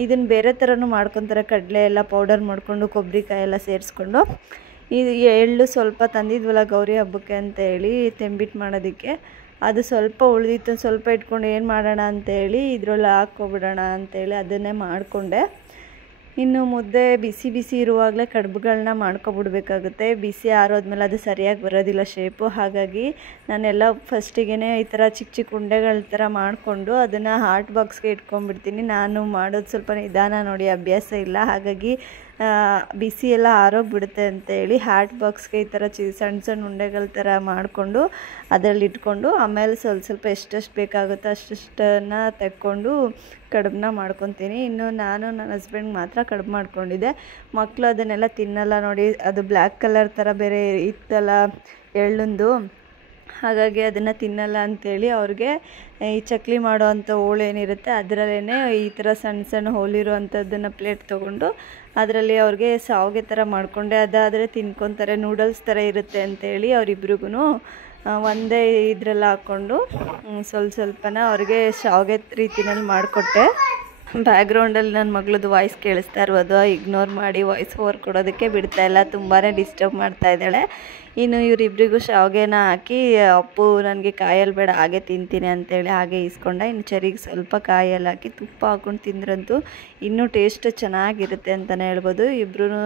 ಇದನ್ನು ಬೇರೆ ಥರನೂ ಮಾಡ್ಕೊತಾರೆ, ಕಡಲೆ ಎಲ್ಲ ಪೌಡರ್ ಮಾಡಿಕೊಂಡು ಕೊಬ್ಬರಿಕಾಯಿ ಎಲ್ಲ ಸೇರಿಸ್ಕೊಂಡು. ಇದು ಎಳ್ಳು ಸ್ವಲ್ಪ ತಂದಿದ್ವಲ್ಲ ಗೌರಿ ಹಬ್ಬಕ್ಕೆ ಅಂತ ಹೇಳಿ ತೆಂಬಿಟ್ಟು ಮಾಡೋದಕ್ಕೆ, ಅದು ಸ್ವಲ್ಪ ಉಳಿದಿತ್ತು. ಸ್ವಲ್ಪ ಇಟ್ಕೊಂಡು ಏನು ಮಾಡೋಣ ಅಂತೇಳಿ ಇದರಲ್ಲಿ ಹಾಕ್ಕೊಬಿಡೋಣ ಅಂತೇಳಿ ಅದನ್ನೇ ಮಾಡಿಕೊಂಡೆ. ಇನ್ನು ಮುದ್ದೆ ಬಿಸಿ ಬಿಸಿ ಇರುವಾಗಲೇ ಕಡುಬುಗಳನ್ನ ಮಾಡ್ಕೊಬಿಡ್ಬೇಕಾಗುತ್ತೆ. ಬಿಸಿ ಆರೋದ್ಮೇಲೆ ಅದು ಸರಿಯಾಗಿ ಬರೋದಿಲ್ಲ ಶೇಪು. ಹಾಗಾಗಿ ನಾನೆಲ್ಲ ಫಸ್ಟಿಗೆ ಈ ಥರ ಚಿಕ್ಕ ಚಿಕ್ಕ ಉಂಡೆಗಳ ಥರ ಮಾಡಿಕೊಂಡು ಅದನ್ನು ಹಾಟ್ ಬಾಕ್ಸ್ಗೆ ಇಟ್ಕೊಂಡ್ಬಿಡ್ತೀನಿ. ನಾನು ಮಾಡೋದು ಸ್ವಲ್ಪ ನಿಧಾನ ನೋಡಿ, ಅಭ್ಯಾಸ ಇಲ್ಲ. ಹಾಗಾಗಿ ಬಿಸಿ ಎಲ್ಲ ಆರೋಗ್ಬಿಡುತ್ತೆ ಅಂತೇಳಿ ಹಾಟ್ ಬಾಕ್ಸ್ಗೆ ಈ ಥರ ಸಣ್ಣ ಸಣ್ಣ ಉಂಡೆಗಳ ಥರ ಮಾಡಿಕೊಂಡು ಅದರಲ್ಲಿ ಇಟ್ಕೊಂಡು ಆಮೇಲೆ ಸ್ವಲ್ಪ ಎಷ್ಟೆಷ್ಟು ಬೇಕಾಗುತ್ತೋ ಅಷ್ಟನ್ನು ತೆಕ್ಕೊಂಡು ಕಡುಬನ್ನ ಮಾಡ್ಕೊತೀನಿ. ಇನ್ನು ನಾನು ನನ್ನ ಹಸ್ಬೆಂಡ್ ಮಾತ್ರ ಕಡುಬು ಮಾಡ್ಕೊಂಡಿದ್ದೆ. ಮಕ್ಕಳು ಅದನ್ನೆಲ್ಲ ತಿನ್ನಲ್ಲ ನೋಡಿ, ಅದು ಬ್ಲ್ಯಾಕ್ ಕಲರ್ ಥರ ಬೇರೆ ಇತ್ತಲ್ಲ ಎಳ್ಳೊಂದು, ಹಾಗಾಗಿ ಅದನ್ನು ತಿನ್ನಲ್ಲ ಅಂಥೇಳಿ ಅವ್ರಿಗೆ ಈ ಚಕ್ಲಿ ಮಾಡೋ ಅಂಥ ಹೋಳೇನಿರುತ್ತೆ ಅದರಲ್ಲೇ ಈ ಥರ ಸಣ್ಣ ಸಣ್ಣ ಹೋಲಿರೋ ಅಂಥದ್ದನ್ನು ಪ್ಲೇಟ್ ತೊಗೊಂಡು ಅದರಲ್ಲಿ ಅವ್ರಿಗೆ ಶಾವಿಗೆ ಥರ ಮಾಡಿಕೊಂಡೆ. ಅದಾದರೆ ತಿನ್ಕೊತಾರೆ, ನೂಡಲ್ಸ್ ಥರ ಇರುತ್ತೆ ಅಂಥೇಳಿ ಅವರಿಬ್ರಿಗೂ ಒಂದೇ ಇದರಲ್ಲಿ ಹಾಕ್ಕೊಂಡು ಸ್ವಲ್ಪನ ಅವ್ರಿಗೆ ಶಾವಿಗೆ ರೀತಿನಲ್ಲಿ ಮಾಡಿಕೊಟ್ಟೆ. ಬ್ಯಾಕ್ಗ್ರೌಂಡಲ್ಲಿ ನನ್ನ ಮಗಳದ್ದು ವಾಯ್ಸ್ ಕೇಳಿಸ್ತಾ ಇರ್ಬೋದು, ಇಗ್ನೋರ್ ಮಾಡಿ ವಾಯ್ಸ್ ಓವರ್ ಕೊಡೋದಕ್ಕೆ ಬಿಡ್ತಾಯಿಲ್ಲ, ತುಂಬಾ ಡಿಸ್ಟರ್ಬ್ ಮಾಡ್ತಾಯಿದ್ದಾಳೆ. ಇನ್ನು ಇವರಿಬ್ರಿಗೂ ಶಾವಿಗೆನ ಹಾಕಿ ಅಪ್ಪು ನನಗೆ ಕಾಯಲ್ಲಿ ಬೇಡ ಹಾಗೆ ತಿಂತೀನಿ ಅಂತೇಳಿ ಹಾಗೆ ಇಸ್ಕೊಂಡೆ. ಇನ್ನು ಚರಿಗೆ ಸ್ವಲ್ಪ ಕಾಯಲ್ಲಿ ಹಾಕಿ ತುಪ್ಪ ಹಾಕ್ಕೊಂಡು ತಿಂದ್ರಂತೂ ಇನ್ನೂ ಟೇಸ್ಟ್ ಚೆನ್ನಾಗಿರುತ್ತೆ ಅಂತಲೇ ಹೇಳ್ಬೋದು. ಇಬ್ಬರೂ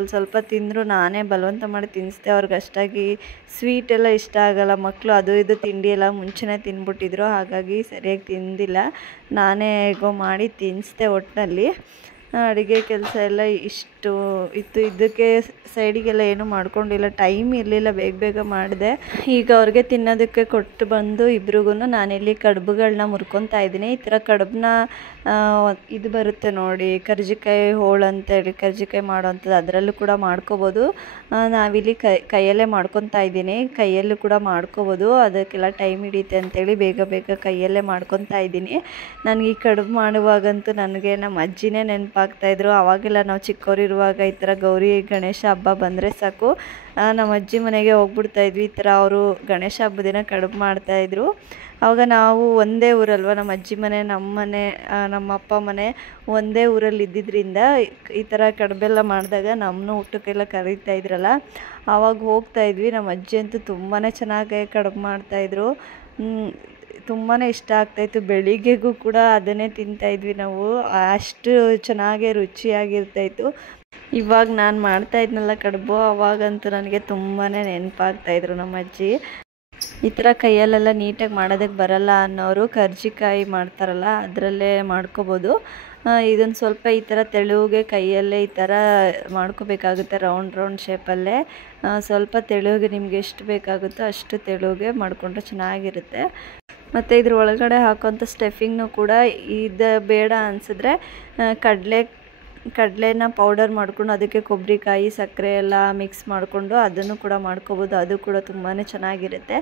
ಸ್ವಲ್ಪ ತಿಂದರು. ನಾನೇ ಬಲವಂತ ಮಾಡಿ ತಿನ್ನಿಸ್ದೆ. ಅವ್ರಿಗೆ ಅಷ್ಟಾಗಿ ಸ್ವೀಟ್ ಎಲ್ಲ ಇಷ್ಟ ಆಗಲ್ಲ. ಮಕ್ಕಳು ಅದು ಇದು ತಿಂಡಿ ಎಲ್ಲ ಮುಂಚೆನೇ ತಿಂದ್ಬಿಟ್ಟಿದ್ರು, ಹಾಗಾಗಿ ಸರಿಯಾಗಿ ತಿಂದಿಲ್ಲ. ನಾನೇ ಹೇಗೋ ಮಾಡಿ ತಿನ್ನಿಸ್ದೆ. ಒಟ್ಟಿನಲ್ಲಿ ಅಡುಗೆ ಕೆಲಸ ಎಲ್ಲ ಇಷ್ಟು ಇತ್ತು. ಇದಕ್ಕೆ ಸೈಡಿಗೆಲ್ಲ ಏನೂ ಮಾಡ್ಕೊಂಡಿಲ್ಲ, ಟೈಮ್ ಇರಲಿಲ್ಲ, ಬೇಗ ಮಾಡಿದೆ. ಈಗ ಅವ್ರಿಗೆ ತಿನ್ನೋದಕ್ಕೆ ಕೊಟ್ಟು ಬಂದು ಇಬ್ರಿಗೂ ನಾನಿಲ್ಲಿ ಕಡುಬುಗಳನ್ನ ಮುರ್ಕೊತಾ ಇದ್ದೀನಿ. ಈ ಥರ ಕಡುಬನ್ನ ಇದು ಬರುತ್ತೆ ನೋಡಿ, ಕರ್ಜಿಕಾಯಿ ಹೋಳು ಅಂತೇಳಿ ಕರ್ಜಿಕಾಯಿ ಮಾಡೋವಂಥದ್ದು, ಅದರಲ್ಲೂ ಕೂಡ ಮಾಡ್ಕೋಬೋದು. ನಾವಿಲ್ಲಿ ಕೈಯಲ್ಲೇ ಮಾಡ್ಕೊತಾ ಇದ್ದೀನಿ. ಕೈಯಲ್ಲೂ ಕೂಡ ಮಾಡ್ಕೋಬೋದು, ಅದಕ್ಕೆಲ್ಲ ಟೈಮ್ ಹಿಡಿಯುತ್ತೆ ಅಂತೇಳಿ ಬೇಗ ಕೈಯಲ್ಲೇ ಮಾಡ್ಕೊತಾ ಇದ್ದೀನಿ. ನನಗೆ ಈ ಕಡುಬು ಮಾಡುವಾಗಂತೂ ನನಗೆ ನಮ್ಮ ಅಜ್ಜಿನೇ ನೆನಪಾಗ್ತಾಯಿದ್ರು. ಆವಾಗೆಲ್ಲ ನಾವು ಚಿಕ್ಕವರಿರುವಾಗ ಈ ಥರ ಗೌರಿ ಗಣೇಶ ಹಬ್ಬ ಬಂದರೆ ಸಾಕು ನಮ್ಮ ಅಜ್ಜಿ ಮನೆಗೆ ಹೋಗ್ಬಿಡ್ತಾಯಿದ್ವಿ. ಈ ಥರ ಅವರು ಗಣೇಶ ಹಬ್ಬದ ದಿನ ಕಡುಬು ಮಾಡ್ತಾಯಿದ್ರು. ಆವಾಗ ನಾವು ಒಂದೇ ಊರಲ್ವ, ನಮ್ಮ ಅಜ್ಜಿ ಮನೆ, ನಮ್ಮ ಮನೆ, ನಮ್ಮ ಅಪ್ಪ ಮನೆ ಒಂದೇ ಊರಲ್ಲಿ ಇದ್ದಿದ್ದರಿಂದ ಈ ಥರ ಕಡುಬೆಲ್ಲ ಮಾಡಿದಾಗ ನಮ್ಮನ್ನು ಊಟಕ್ಕೆಲ್ಲ ಕರೀತಾಯಿದ್ರಲ್ಲ, ಆವಾಗ ಹೋಗ್ತಾಯಿದ್ವಿ. ನಮ್ಮ ಅಜ್ಜಿ ಅಂತೂ ತುಂಬಾ ಚೆನ್ನಾಗಿ ಕಡುಬು ಮಾಡ್ತಾಯಿದ್ರು. ತುಂಬಾ ಇಷ್ಟ ಆಗ್ತಾಯಿತ್ತು. ಬೆಳಿಗ್ಗೆಗೂ ಕೂಡ ಅದನ್ನೇ ತಿಂತಾಯಿದ್ವಿ ನಾವು, ಅಷ್ಟು ಚೆನ್ನಾಗೇ ರುಚಿಯಾಗಿರ್ತಾಯಿತ್ತು. ಇವಾಗ ನಾನು ಮಾಡ್ತಾಯಿದ್ನಲ್ಲ ಕಡುಬು, ಅವಾಗಂತೂ ನನಗೆ ತುಂಬಾ ನೆನಪಾಗ್ತಾಯಿದ್ರು ನಮ್ಮ ಅಜ್ಜಿ. ಈ ಥರ ಕೈಯಲ್ಲೆಲ್ಲ ನೀಟಾಗಿ ಮಾಡೋದಕ್ಕೆ ಬರಲ್ಲ ಅನ್ನೋರು ಕರ್ಜಿಕಾಯಿ ಮಾಡ್ತಾರಲ್ಲ ಅದರಲ್ಲೇ ಮಾಡ್ಕೋಬೋದು. ಇದನ್ನು ಸ್ವಲ್ಪ ಈ ಥರ ತೆಳುಗೆ ಕೈಯಲ್ಲೇ ಈ ಥರ ಮಾಡ್ಕೋಬೇಕಾಗುತ್ತೆ, ರೌಂಡ್ ಶೇಪಲ್ಲೇ. ಸ್ವಲ್ಪ ತೆಳುಗೆ ನಿಮ್ಗೆ ಎಷ್ಟು ಬೇಕಾಗುತ್ತೋ ಅಷ್ಟು ತೆಳುಗೆ ಮಾಡಿಕೊಂಡ್ರೆ ಚೆನ್ನಾಗಿರುತ್ತೆ. ಮತ್ತು ಇದ್ರ ಒಳಗಡೆ ಹಾಕೋಂಥ ಸ್ಟಫಿಂಗ್ನು ಕೂಡ ಇದು ಬೇಡ ಅನಿಸಿದ್ರೆ ಕಡಲೆನ ಪೌಡರ್ ಮಾಡ್ಕೊಂಡು ಅದಕ್ಕೆ ಕೊಬ್ಬರಿಕಾಯಿ ಸಕ್ಕರೆ ಎಲ್ಲ ಮಿಕ್ಸ್ ಮಾಡಿಕೊಂಡು ಅದನ್ನು ಕೂಡ ಮಾಡ್ಕೋಬೋದು. ಅದು ಕೂಡ ತುಂಬಾ ಚೆನ್ನಾಗಿರುತ್ತೆ.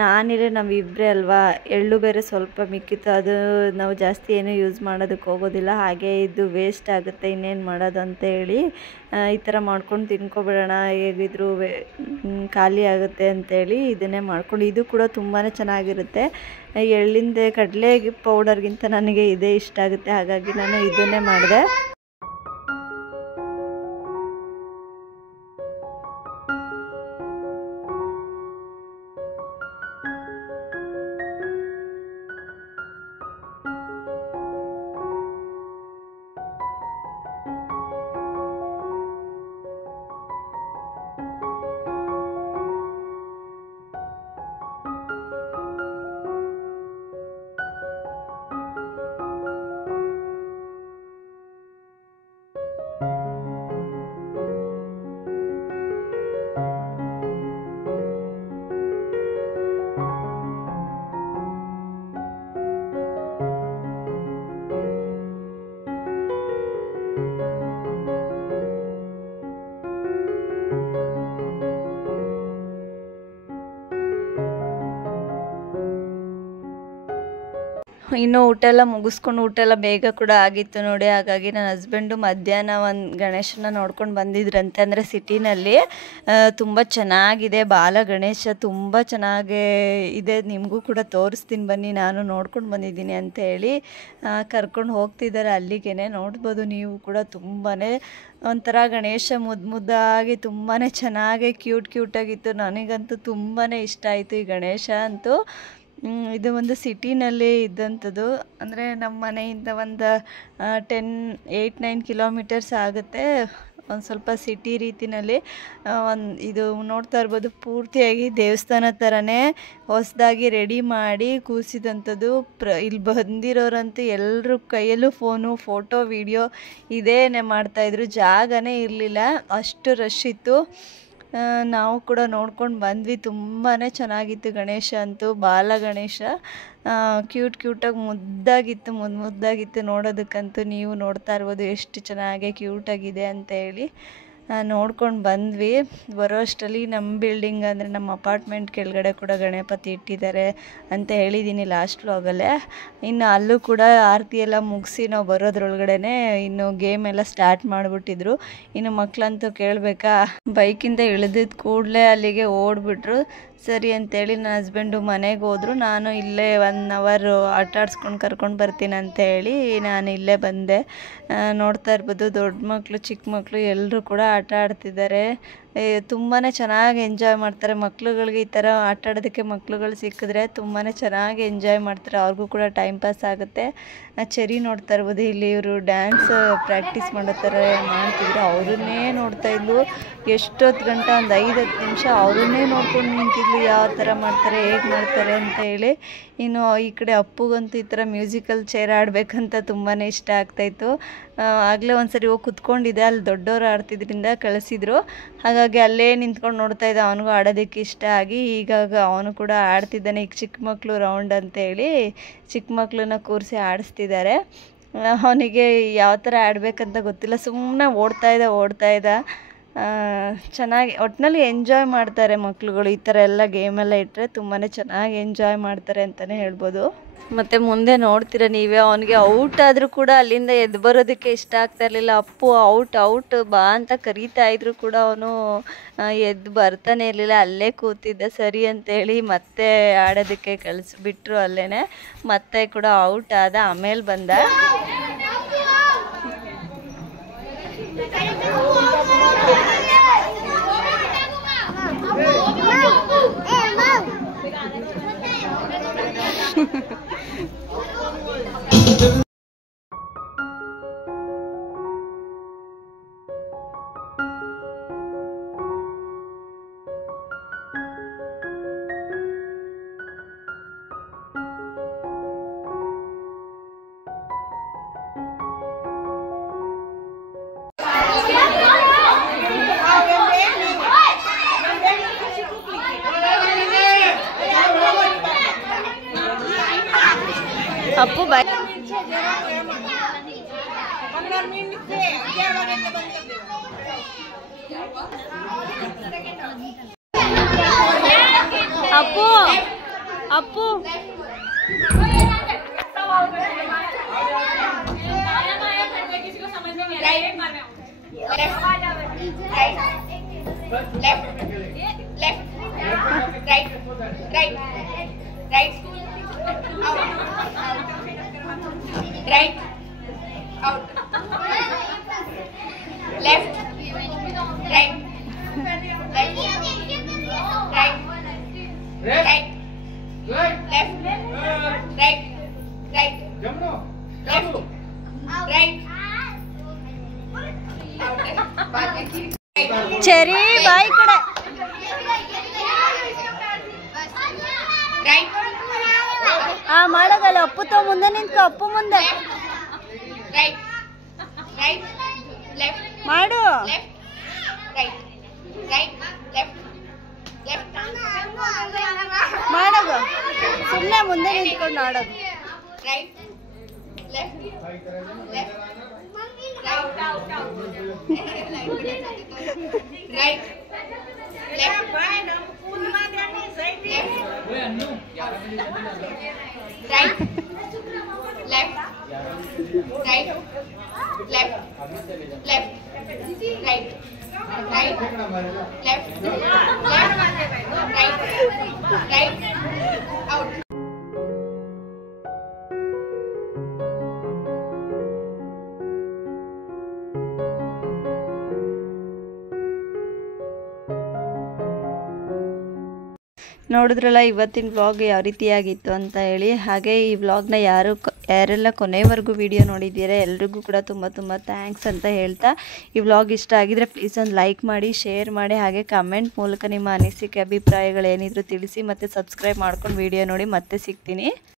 ನಾನಿಲ್ಲಿ ನಾವಿಬ್ಬರೇ ಅಲ್ವಾ, ಎಳ್ಳು ಬೇರೆ ಸ್ವಲ್ಪ ಮಿಕ್ಕಿತ್ತು, ಅದು ನಾವು ಜಾಸ್ತಿ ಏನೂ ಯೂಸ್ ಮಾಡೋದಕ್ಕೆ ಹೋಗೋದಿಲ್ಲ. ಹಾಗೆ ಇದು ವೇಸ್ಟ್ ಆಗುತ್ತೆ, ಇನ್ನೇನು ಮಾಡೋದು ಅಂತೇಳಿ ಈ ಥರ ಮಾಡ್ಕೊಂಡು ತಿನ್ಕೊಬಿಡೋಣ, ಹೇಗಿದ್ರು ಖಾಲಿ ಆಗುತ್ತೆ ಅಂತೇಳಿ ಇದನ್ನೇ ಮಾಡ್ಕೊಂಡು. ಇದು ಕೂಡ ತುಂಬಾ ಚೆನ್ನಾಗಿರುತ್ತೆ. ಎಳ್ಳಿಂದ ಕಡಲೆ ಪೌಡರ್ಗಿಂತ ನನಗೆ ಇದೇ ಇಷ್ಟ ಆಗುತ್ತೆ, ಹಾಗಾಗಿ ನಾನು ಇದನ್ನೇ ಮಾಡಿದೆ. ಇನ್ನು ಊಟ ಎಲ್ಲ ಮುಗಿಸ್ಕೊಂಡು ಊಟ ಎಲ್ಲ ಬೇಗ ಕೂಡ ಆಗಿತ್ತು ನೋಡಿ. ಹಾಗಾಗಿ ನನ್ನ ಹಸ್ಬೆಂಡು ಮಧ್ಯಾಹ್ನ ಒಂದು ಗಣೇಶನ ನೋಡ್ಕೊಂಡು ಬಂದಿದ್ರಂತೆ. ಅಂದರೆ ಸಿಟಿನಲ್ಲಿ ತುಂಬ ಚೆನ್ನಾಗಿದೆ ಬಾಲ ಗಣೇಶ, ತುಂಬ ಚೆನ್ನಾಗೇ ಇದೆ, ನಿಮಗೂ ಕೂಡ ತೋರಿಸ್ತೀನಿ ಬನ್ನಿ, ನಾನು ನೋಡ್ಕೊಂಡು ಬಂದಿದ್ದೀನಿ ಅಂತ ಹೇಳಿ ಕರ್ಕೊಂಡು ಹೋಗ್ತಿದ್ದಾರೆ. ಅಲ್ಲಿಗೆ ನೋಡ್ಬೋದು ನೀವು ಕೂಡ. ತುಂಬಾ ಒಂಥರ ಗಣೇಶ ಮುದ್ದಾಗಿ ತುಂಬಾ ಚೆನ್ನಾಗಿ ಕ್ಯೂಟಾಗಿತ್ತು. ನನಗಂತೂ ತುಂಬಾ ಇಷ್ಟ ಆಯಿತು ಈ ಗಣೇಶ ಅಂತೂ. ಇದು ಒಂದು ಸಿಟಿನಲ್ಲಿ ಇದ್ದಂಥದ್ದು, ಅಂದರೆ ನಮ್ಮ ಮನೆಯಿಂದ ಒಂದು 8-9 ಕಿಲೋಮೀಟರ್ಸ್ ಆಗುತ್ತೆ. ಒಂದು ಸ್ವಲ್ಪ ಸಿಟಿ ರೀತಿಯಲ್ಲಿ ಇದು ನೋಡ್ತಾ ಇರ್ಬೋದು, ಪೂರ್ತಿಯಾಗಿ ದೇವಸ್ಥಾನ ಥರನೇ ಹೊಸದಾಗಿ ರೆಡಿ ಮಾಡಿ ಕೂರಿಸಿದಂಥದ್ದು. ಇಲ್ಲಿ ಬಂದಿರೋರಂತೂ ಎಲ್ಲರ ಕೈಯಲ್ಲೂ ಫೋಟೋ ವಿಡಿಯೋ ಇದೇನೇ ಮಾಡ್ತಾಯಿದ್ರು, ಜಾಗನೇ ಇರಲಿಲ್ಲ, ಅಷ್ಟು ರಶ್ ಇತ್ತು. ನಾವು ಕೂಡ ನೋಡ್ಕೊಂಡು ಬಂದ್ವಿ. ತುಂಬಾ ಚೆನ್ನಾಗಿತ್ತು ಗಣೇಶ ಅಂತೂ, ಬಾಲ ಗಣೇಶ ಕ್ಯೂಟಾಗಿ ಮುದ್ದಾಗಿತ್ತು ನೋಡೋದಕ್ಕಂತೂ. ನೀವು ನೋಡ್ತಾ ಇರ್ಬೋದು ಎಷ್ಟು ಚೆನ್ನಾಗಿ ಕ್ಯೂಟಾಗಿದೆ ಅಂತ ಹೇಳಿ ನೋಡ್ಕೊಂಡು ಬಂದ್ವಿ. ಬರೋ ಅಷ್ಟರಲ್ಲಿ ನಮ್ಮ ಬಿಲ್ಡಿಂಗ್ ಅಂದರೆ ನಮ್ಮ ಅಪಾರ್ಟ್ಮೆಂಟ್ ಕೆಳಗಡೆ ಕೂಡ ಗಣಪತಿ ಇಟ್ಟಿದ್ದಾರೆ ಅಂತ ಹೇಳಿದ್ದೀನಿ ಲಾಸ್ಟ್ ವ್ಲಾಗಲ್ಲೇ. ಇನ್ನು ಅಲ್ಲೂ ಕೂಡ ಆರತಿ ಎಲ್ಲ ಮುಗಿಸಿ ನಾವು ಬರೋದ್ರೊಳಗಡೆ ಇನ್ನು ಗೇಮ್ ಎಲ್ಲ ಸ್ಟಾರ್ಟ್ ಮಾಡಿಬಿಟ್ಟಿದ್ರು. ಇನ್ನು ಮಕ್ಕಳಂತೂ ಕೇಳಬೇಕಾ, ಬೈಕಿಂದ ಇಳಿದಿದ್ದ ಕೂಡಲೇ ಅಲ್ಲಿಗೆ ಓಡಿಬಿಟ್ರು. ಸರಿ ಅಂತೇಳಿ ನನ್ನ ಹಸ್ಬೆಂಡು ಮನೆಗೆ ಹೋದರು. ನಾನು ಇಲ್ಲೇ 1 ಅವರ್ ಆಟ ಆಡ್ಸ್ಕೊಂಡು ಕರ್ಕೊಂಡು ಬರ್ತೀನಿ ಅಂತ ಹೇಳಿ ನಾನು ಇಲ್ಲೇ ಬಂದೆ. ನೋಡ್ತಾ ಇರ್ಬೋದು ದೊಡ್ಡ ಮಕ್ಕಳು ಚಿಕ್ಕ ಮಕ್ಕಳು ಎಲ್ಲರೂ ಕೂಡ ಆಟ ಆಡ್ತಿದ್ದಾರೆ. ತುಂಬಾ ಚೆನ್ನಾಗಿ ಎಂಜಾಯ್ ಮಾಡ್ತಾರೆ. ಮಕ್ಳುಗಳಿಗೆ ಈ ಥರ ಆಟ ಆಡೋದಕ್ಕೆ ಮಕ್ಳುಗಳು ಸಿಕ್ಕಿದ್ರೆ ತುಂಬಾ ಚೆನ್ನಾಗಿ ಎಂಜಾಯ್ ಮಾಡ್ತಾರೆ, ಅವ್ರಿಗೂ ಕೂಡ ಟೈಮ್ ಪಾಸ್ ಆಗುತ್ತೆ. ಚೆರಿ ನೋಡ್ತಾ ಇರ್ಬೋದು, ಇಲ್ಲಿ ಇವರು ಡ್ಯಾನ್ಸ್ ಪ್ರಾಕ್ಟೀಸ್ ಮಾಡೋ ಥರ ಮಾಡ್ತಿದ್ರು. ಅವ್ರನ್ನೇ ನೋಡ್ತಾ ಇದ್ಲು ಎಷ್ಟೊತ್ತು ಗಂಟೆ, ಒಂದು 5-10 ನಿಮಿಷ ಅವ್ರನ್ನೇ ನೋಡ್ಕೊಂಡು ನಿಂತಿದ್ಲು, ಯಾವ ಥರ ಮಾಡ್ತಾರೆ ಹೇಗೆ ಮಾಡ್ತಾರೆ ಅಂತ ಹೇಳಿ. ಇನ್ನು ಈ ಕಡೆ ಅಪ್ಪುಗಂತೂ ಈ ಥರ ಮ್ಯೂಸಿಕಲ್ ಚೇರ್ ಆಡಬೇಕಂತ ತುಂಬಾ ಇಷ್ಟ ಆಗ್ತಾಯಿತ್ತು. ಆಗಲೇ ಒಂದ್ಸರಿ ಹೋಗಿ ಕುತ್ಕೊಂಡಿದ್ದೆ, ಅಲ್ಲಿ ದೊಡ್ಡವರು ಆಡ್ತಿದ್ರಿಂದ ಕಳಿಸಿದ್ರು. ಹಾಗಾಗಿ ಅಲ್ಲೇ ನಿಂತ್ಕೊಂಡು ನೋಡ್ತಾ ಇದ್ದ, ಅವನಿಗೂ ಆಡೋದಕ್ಕೆ ಇಷ್ಟ ಆಗಿ ಈಗಾಗ ಅವನು ಕೂಡ ಆಡ್ತಿದ್ದಾನೆ. ಈಗ ಚಿಕ್ಕ ಮಕ್ಕಳು ರೌಂಡ್ ಅಂತೇಳಿ ಚಿಕ್ಕ ಮಕ್ಕಳನ್ನ ಕೂರಿಸಿ ಆಡಿಸ್ತಿದ್ದಾರೆ. ಅವನಿಗೆ ಯಾವ ಥರ ಆಡಬೇಕಂತ ಗೊತ್ತಿಲ್ಲ, ಸುಮ್ಮನೆ ಓಡ್ತಾ ಇದ್ದ. ಚೆನ್ನಾಗಿ ಒಟ್ಟಿನಲ್ಲಿ ಎಂಜಾಯ್ ಮಾಡ್ತಾರೆ ಮಕ್ಳುಗಳು. ಈ ಥರ ಎಲ್ಲ ಗೇಮೆಲ್ಲ ಇಟ್ಟರೆ ತುಂಬಾ ಚೆನ್ನಾಗಿ ಎಂಜಾಯ್ ಮಾಡ್ತಾರೆ ಅಂತಲೇ ಹೇಳ್ಬೋದು. ಮತ್ತು ಮುಂದೆ ನೋಡ್ತೀರ ನೀವೇ, ಅವನಿಗೆ ಔಟ್ ಆದರೂ ಕೂಡ ಅಲ್ಲಿಂದ ಎದ್ದು ಬರೋದಕ್ಕೆ ಇಷ್ಟ ಆಗ್ತಾ ಇರಲಿಲ್ಲ. ಅಪ್ಪು ಔಟ್ ಬಾ ಅಂತ ಕರೀತಾ ಇದ್ರು ಕೂಡ ಅವನು ಎದ್ದು ಬರ್ತಾನೆ ಇರಲಿಲ್ಲ, ಅಲ್ಲೇ ಕೂತಿದ್ದ. ಸರಿ ಅಂತೇಳಿ ಮತ್ತೆ ಆಡೋದಕ್ಕೆ ಕಳಿಸ್ಬಿಟ್ರು ಅಲ್ಲೇ. ಮತ್ತೆ ಕೂಡ ಔಟ್ ಆದ, ಆಮೇಲೆ ಬಂದ. Appu boy. Appu Appu Right, out, left, right, right, right, left, right, left, right, ಚೆರಿ ಬಾಯ್ ಕಡೆ. right, ಮಾಡಗಲ್ಲ. ಅಪ್ಪು ತೋ ಮುಂದೆ ನಿಂತ್ಕೊ, ಅಪ್ಪು ಮುಂದೆ right, left, ಮಾಡು. left, right, left, ಮಾಡೋದು ಸುಮ್ಮನೆ ಮುಂದೆ ನಿಂತ್ಕೊಂಡು ಆಡೋದು. right, left, right, right, left, right, right, left, left, right, right, left, left, right, out. ನೋಡಿದ್ರಲ್ಲ ಇವತ್ತಿನ ವ್ಲಾಗ್ ಯಾವ ರೀತಿಯಾಗಿತ್ತು ಅಂತ ಹೇಳಿ. ಹಾಗೆ ಈ ವ್ಲಾಗ್ನ ಯಾರೆಲ್ಲ ಕೊನೆವರೆಗೂ ವಿಡಿಯೋ ನೋಡಿದ್ದೀರಾ ಎಲ್ರಿಗೂ ಕೂಡ ತುಂಬ ಥ್ಯಾಂಕ್ಸ್ ಅಂತ ಹೇಳ್ತಾ, ಈ ವ್ಲಾಗ್ ಇಷ್ಟ ಆಗಿದ್ರೆ ಪ್ಲೀಸ್ ಒಂದು ಲೈಕ್ ಮಾಡಿ, ಶೇರ್ ಮಾಡಿ, ಹಾಗೆ ಕಮೆಂಟ್ ಮೂಲಕ ನಿಮ್ಮ ಅನಿಸಿಕೆ ಅಭಿಪ್ರಾಯಗಳೇನಿದ್ರು ತಿಳಿಸಿ. ಮತ್ತು ಸಬ್ಸ್ಕ್ರೈಬ್ ಮಾಡ್ಕೊಂಡು ವಿಡಿಯೋ ನೋಡಿ. ಮತ್ತೆ ಸಿಗ್ತೀನಿ.